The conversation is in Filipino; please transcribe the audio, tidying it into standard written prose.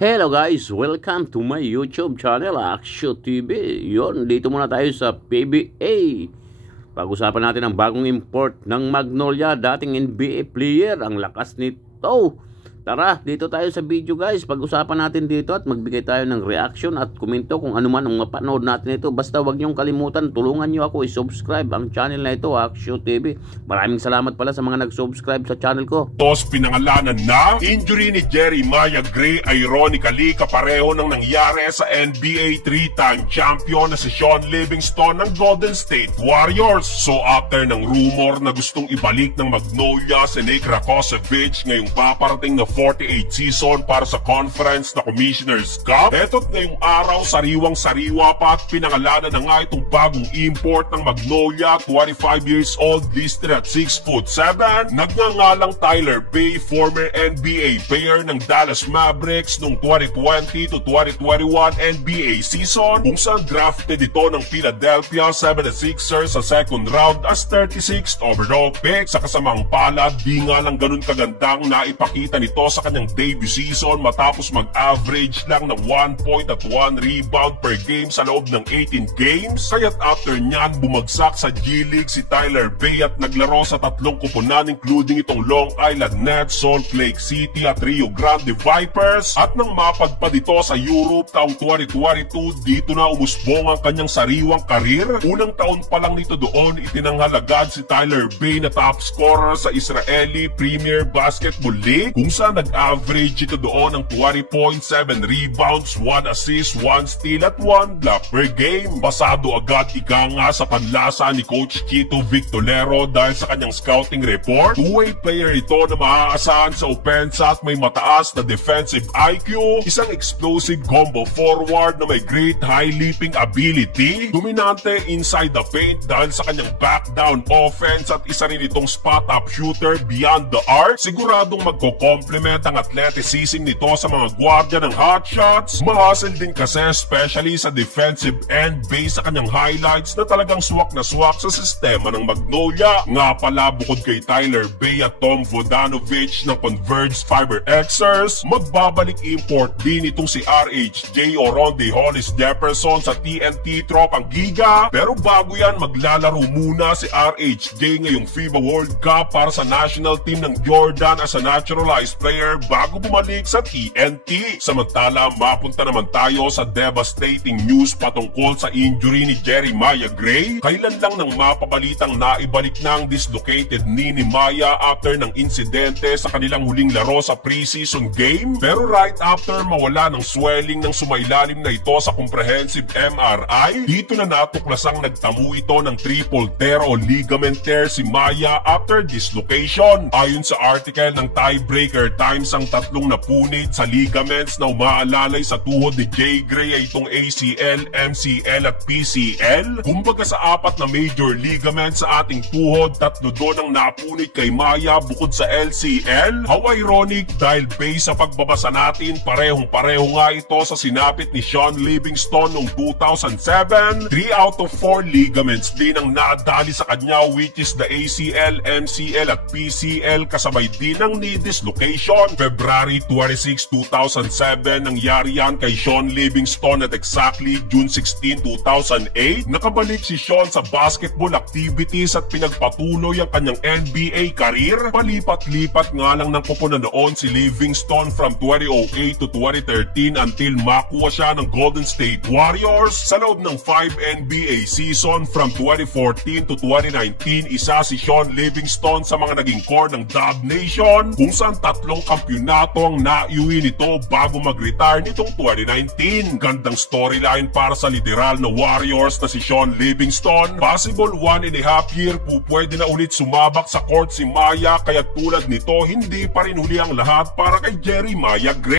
Hello guys, welcome to my YouTube channel, Aksyo TV. Yon, dito muna tayo sa PBA. Pag-usapan natin ang bagong import ng Magnolia, dating NBA player. Ang lakas nito. Tara, dito tayo sa video guys. Pag-usapan natin dito at magbigay tayo ng reaction at komento kung ano man ang mapanood natin ito. Basta wag niyong kalimutan, tulungan niyo ako i-subscribe ang channel na ito, Aksyo TV. Maraming salamat pala sa mga nag-subscribe sa channel ko. Tos pinangalanan na injury ni Jeremiah Gray, ironically kapareho ng nangyari sa NBA 3-time champion na si Shaun Livingston ng Golden State Warriors. So after ng rumor na gustong ibalik ng Magnolia si Nick Rakocevic ngayong paparating na 48 season para sa conference na Commissioner's Cup, eto't ngayong araw sariwang-sariwa pa at pinangalanan na nga itong bagong import ng Magnolia, 25 years old, listed at 6'7". Nagngangalang Tyler Bay, former NBA player ng Dallas Mavericks noong 2020 to 2021 NBA season, kung saan drafted ito ng Philadelphia 76ers sa second round as 36th overall pick. Sa kasamang palad, di nga lang ganun kagandang naipakita nito sa kanyang debut season matapos mag-average lang ng 1 point at 1 rebound per game sa loob ng 18 games. Kaya't after nyan, bumagsak sa G-League si Tyler Bay at naglaro sa tatlong kupunan including itong Long Island Nets, Salt Lake City at Rio Grande Vipers. At nang mapadpad ito sa Europe taong 2022, dito na umusbong ang kanyang sariwang karir. Unang taon pa lang nito doon, itinanghalagad si Tyler Bay na top scorer sa Israeli Premier Basketball League, kung saan nag-average ito doon ng 20.7 rebounds, 1 assist, 1 steal at 1 block per game. Basado agad ika nga sa panlasa ni Coach Chito Victolero dahil sa kanyang scouting report. Two-way player ito na maaasahan sa opensa at may mataas na defensive IQ, isang explosive combo forward na may great high leaping ability, dominante inside the paint dahil sa kanyang back down offense at isa rin itong spot-up shooter beyond the arc. Siguradong magko-complement ang athleticism nito sa mga gwardiya ng hotshots. Mahustle din kasi especially sa defensive end based sa kanyang highlights na talagang swak na swak sa sistema ng Magnolia. Nga pala, bukod kay Tyler Bay at Tom Vodanovic ng Converged Fiber Xers, magbabalik import din itong si RHJ o Ronde Hollis Jefferson sa TNT Tropang Giga. Pero bago yan, maglalaro muna si RHJ ngayong FIBA World Cup para sa national team ng Jordan as a naturalized player bago bumalik sa TNT. Samantala, mapunta naman tayo sa devastating news patungkol sa injury ni Jeremiah Gray. Kailan lang nang mapabalitang naibalik na ang dislocated knee ni Maya after ng insidente sa kanilang huling laro sa preseason game. Pero right after mawala ng swelling ng sumailalim na ito sa comprehensive MRI, dito na natuklasang nagtamo ito ng triple tear o ligament tear si Maya after dislocation. Ayon sa article ng Tiebreaker Times, ang tatlong napunit sa ligaments na umaalalay sa tuhod ni Jay Gray ay itong ACL, MCL at PCL. Kumbaga sa apat na major ligaments sa ating tuhod, tatlo doon ang napunit kay Maya bukod sa LCL. How ironic, dahil based sa pagbabasa natin, parehong-pareho nga ito sa sinapit ni Shaun Livingston noong 2007. 3 out of 4 ligaments din ang nadali sa kanya, which is the ACL, MCL at PCL, kasabay din ng knee dislocation. February 26, 2007, nangyari yan kay Shaun Livingston at exactly June 16, 2008. Nakabalik si Shaun sa basketball activities at pinagpatuloy ang kanyang NBA career. Palipat-lipat nga lang ng koponan noon si Livingston from 2008 to 2013 until makuha siya ng Golden State Warriors. Sa loob ng 5 NBA season from 2014 to 2019, isa si Shaun Livingston sa mga naging core ng Dub Nation, kung saan tatlong kampyonato ang naiuwi nito bago mag-retire nitong 2019. Gandang storyline para sa literal na Warriors na si Shaun Livingston. Possible 1.5 year po pwede na ulit sumabak sa court si Maya, kaya tulad nito hindi pa rin huli ang lahat para kay Jeremiah Gray.